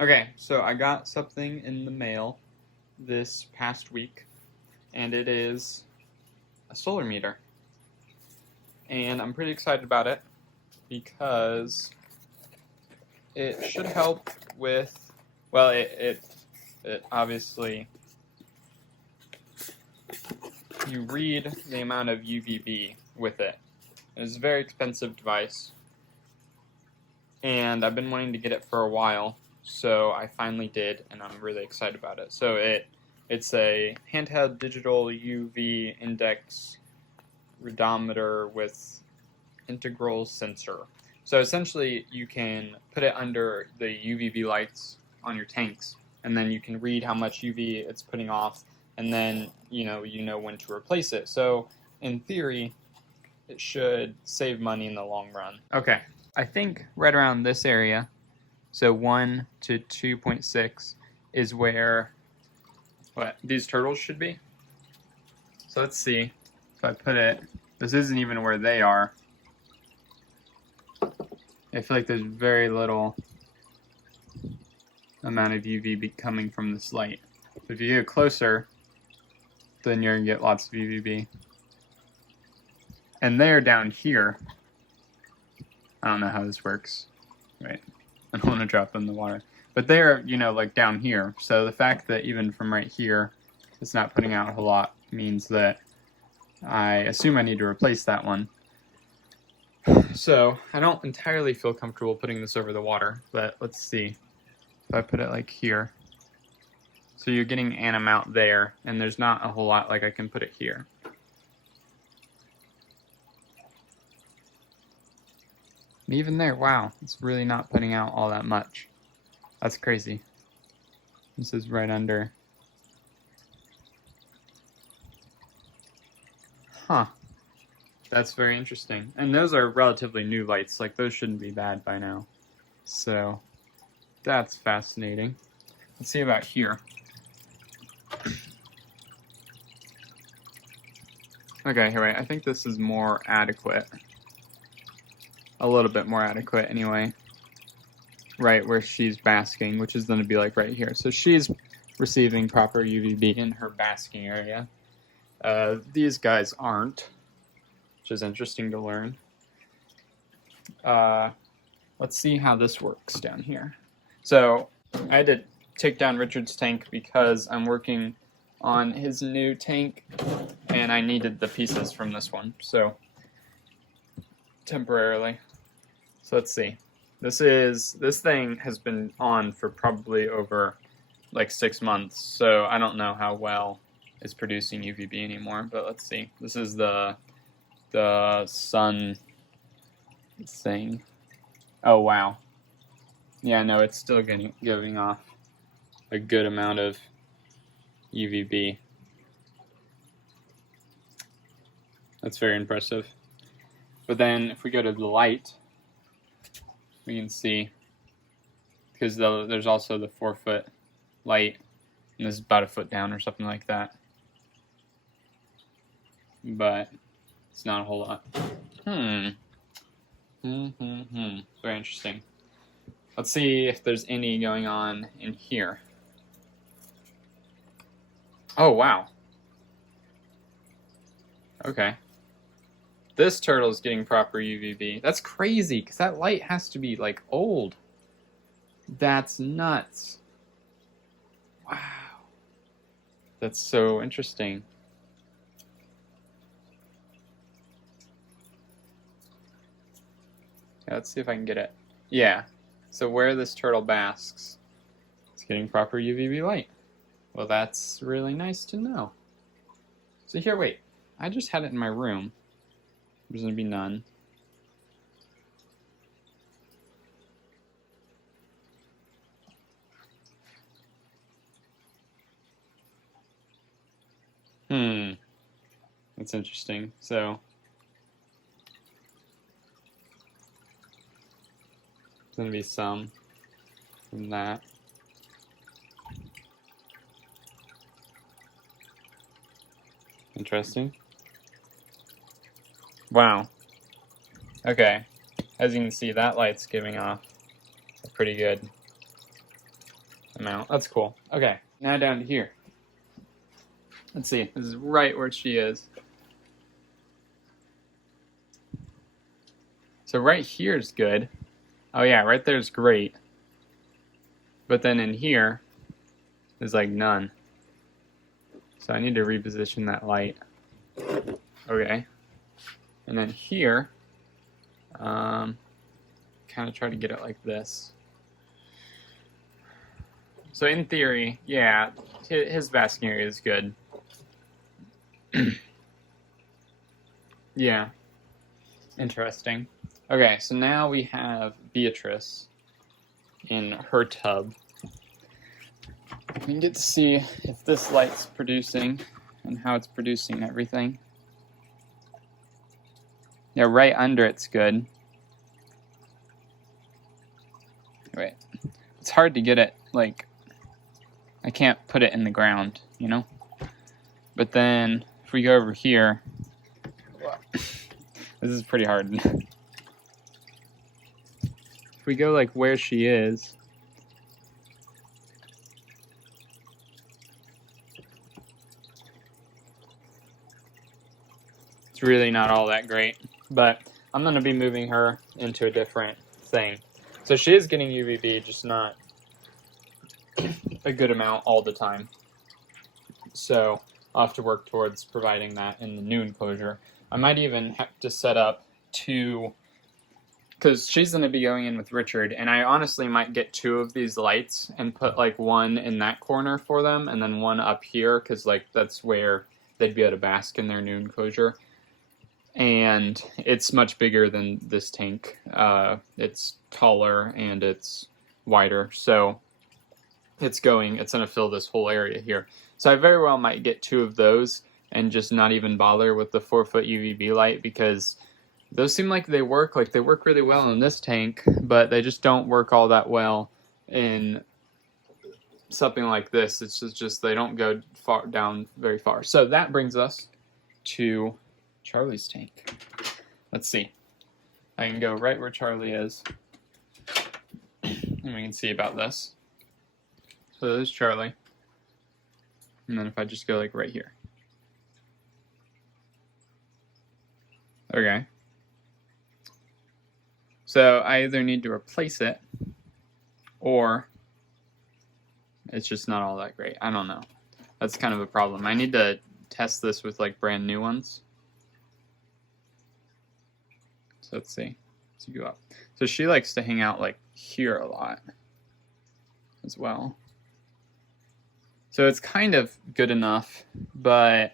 Okay, so I got something in the mail this past week, and it is a solar meter. And I'm pretty excited about it because it should help with, well, it obviously, you read the amount of UVB with it. It's a very expensive device, and I've been wanting to get it for a while. So I finally did, and I'm really excited about it. So it's a handheld digital UV index redometer with integral sensor. So essentially, you can put it under the UVB lights on your tanks, and then you can read how much UV it's putting off, and then you know when to replace it. So in theory, it should save money in the long run. Okay, I think right around this area. So 1 to 2.6 is where these turtles should be. So let's see if I put it. This isn't even where they are. I feel like there's very little amount of UVB coming from this light. But if you get closer, then you're gonna get lots of UVB. And they're down here. I don't know how this works. Right. I don't want to drop them in the water. But they're, like down here. So the fact that even from right here, it's not putting out a whole lot means that I assume I need to replace that one. So I don't entirely feel comfortable putting this over the water, but let's see. If I put it like here. So you're getting an amount there, and there's not a whole lot like I can put it here. Even there, wow, it's really not putting out all that much. That's crazy. This is right under. Huh. That's very interesting. And those are relatively new lights, like those shouldn't be bad by now. So, that's fascinating. Let's see about here. Okay, here, right, I think this is more adequate. A little bit more adequate anyway, right where she's basking, which is going to be like right here. So she's receiving proper UVB in her basking area. These guys aren't, which is interesting to learn. Let's see how this works down here. So I had to take down Richard's tank because I'm working on his new tank, and I needed the pieces from this one, so temporarily. So let's see. This thing has been on for probably over like 6 months, so I don't know how well it's producing UVB anymore, but let's see. This is the sun thing. Oh wow. Yeah, no, it's still giving off a good amount of UVB. That's very impressive. But then if we go to the light, we can see, because there's also the 4-foot light, and this is about a foot down or something like that. But it's not a whole lot. Very interesting. Let's see if there's any going on in here. Oh, wow. Okay. This turtle is getting proper UVB. That's crazy, because that light has to be, like, old. That's nuts. Wow. That's so interesting. Yeah, let's see if I can get it. Yeah. So where this turtle basks, it's getting proper UVB light. Well, that's really nice to know. So here, wait. I just had it in my room. There's going to be none. That's interesting. So, there's going to be some from that. Interesting. Wow. Okay. As you can see, that light's giving off a pretty good amount. That's cool. Okay, now down to here. Let's see. This is right where she is. So right here is good. Oh yeah, right there is great. But then in here is like none. So I need to reposition that light. Okay. And then here, kind of try to get it like this. So in theory, yeah, his basking area is good. Yeah. Interesting. Okay, so now we have Beatrice in her tub. We can get to see if this light's producing and how it's producing everything. Yeah, right under it's good. Wait, it's hard to get it, like, I can't put it in the ground, you know? But then, if we go over here, this is pretty hard. If we go, like, where she is, it's really not all that great. But I'm going to be moving her into a different thing. So she is getting UVB, just not a good amount all the time. So I'll have to work towards providing that in the new enclosure. I might even have to set up two, because she's going to be going in with Richard, and I honestly might get two of these lights and put like one in that corner for them and then one up here, because like that's where they'd be able to bask in their new enclosure. And it's much bigger than this tank. It's taller and it's wider, so it's going to fill this whole area here. So I very well might get two of those and just not even bother with the 4-foot UVB light, because those seem like they work really well in this tank, but they just don't work all that well in something like this. It's just they don't go far down very far. So that brings us to Charlie's tank. Let's see. I can go right where Charlie is, and we can see about this. So there's Charlie. And then if I just go like right here. Okay. So I either need to replace it, or it's just not all that great. I don't know. That's kind of a problem. I need to test this with like brand new ones. So let's see. Let's go up. So she likes to hang out like here a lot as well. So it's kind of good enough, but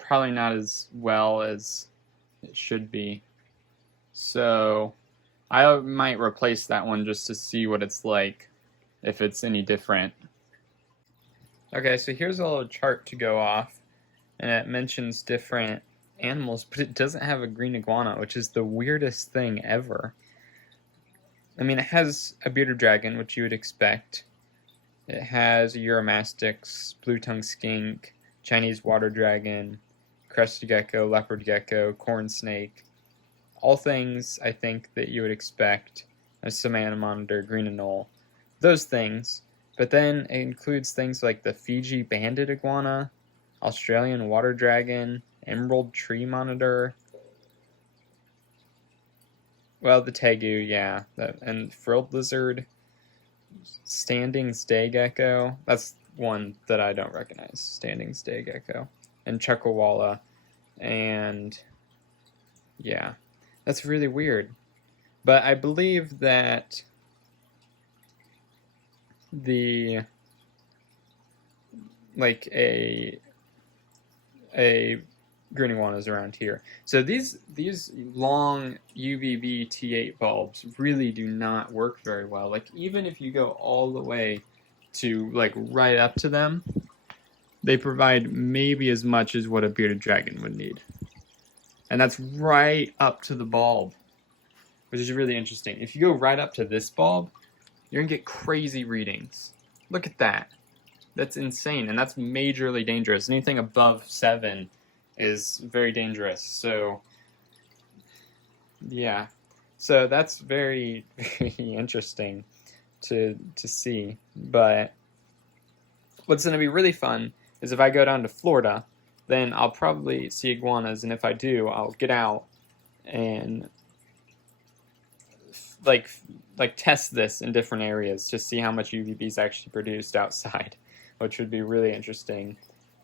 probably not as well as it should be. So I might replace that one just to see what it's like, if it's any different. Okay, so here's a little chart to go off, and it mentions different animals, but it doesn't have a green iguana, which is the weirdest thing ever. I mean, it has a bearded dragon, which you would expect. It has a Eurymastix, blue-tongued skink, Chinese water dragon, crested gecko, leopard gecko, corn snake. All things, I think, that you would expect. A savanna monitor, green anole. Those things. But then it includes things like the Fiji banded iguana, Australian water dragon, emerald tree monitor. Well, the tegu, yeah. And frilled lizard. Standing stay gecko. That's one that I don't recognize. Standing stay gecko. And chuckawalla. And yeah. That's really weird. But I believe that the like a green iguana is around here. So these long UVB T8 bulbs really do not work very well. Like even if you go all the way to like right up to them, they provide maybe as much as what a bearded dragon would need. And that's right up to the bulb, which is really interesting. If you go right up to this bulb, you're gonna get crazy readings. Look at that. That's insane, and that's majorly dangerous. Anything above 7 is very dangerous. So yeah, so that's very, very interesting to see. But what's going to be really fun is if I go down to Florida, then I'll probably see iguanas, and if I do, I'll get out and like test this in different areas to see how much UVB is actually produced outside, which would be really interesting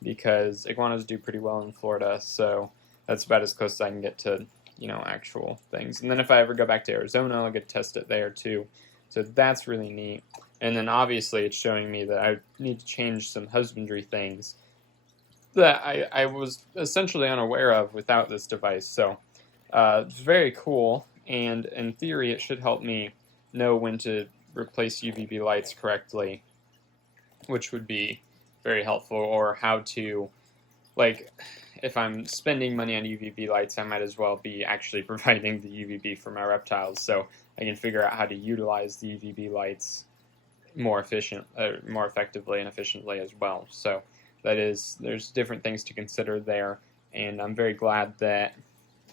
because iguanas do pretty well in Florida, so that's about as close as I can get to, you know, actual things. And then if I ever go back to Arizona, I'll get to test it there too. So that's really neat. And then obviously it's showing me that I need to change some husbandry things that I was essentially unaware of without this device. So it's very cool, and in theory it should help me know when to replace UVB lights correctly, which would be very helpful, or how to, like, if I'm spending money on UVB lights, I might as well be actually providing the UVB for my reptiles, so I can figure out how to utilize the UVB lights more effectively and efficiently as well. So there's different things to consider there, and I'm very glad that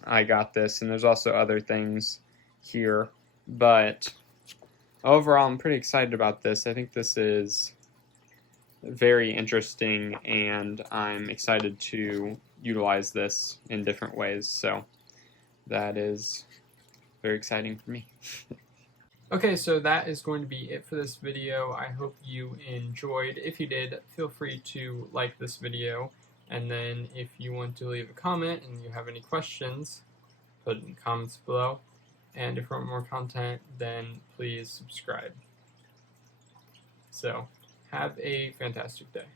I got this. And there's also other things here, but overall I'm pretty excited about this. I think this is very interesting, and I'm excited to utilize this in different ways, so that is very exciting for me. Okay, so that is going to be it for this video. I hope you enjoyed. If you did, feel free to like this video, and then if you want to leave a comment and you have any questions, put it in the comments below. And if you want more content, then please subscribe. So have a fantastic day.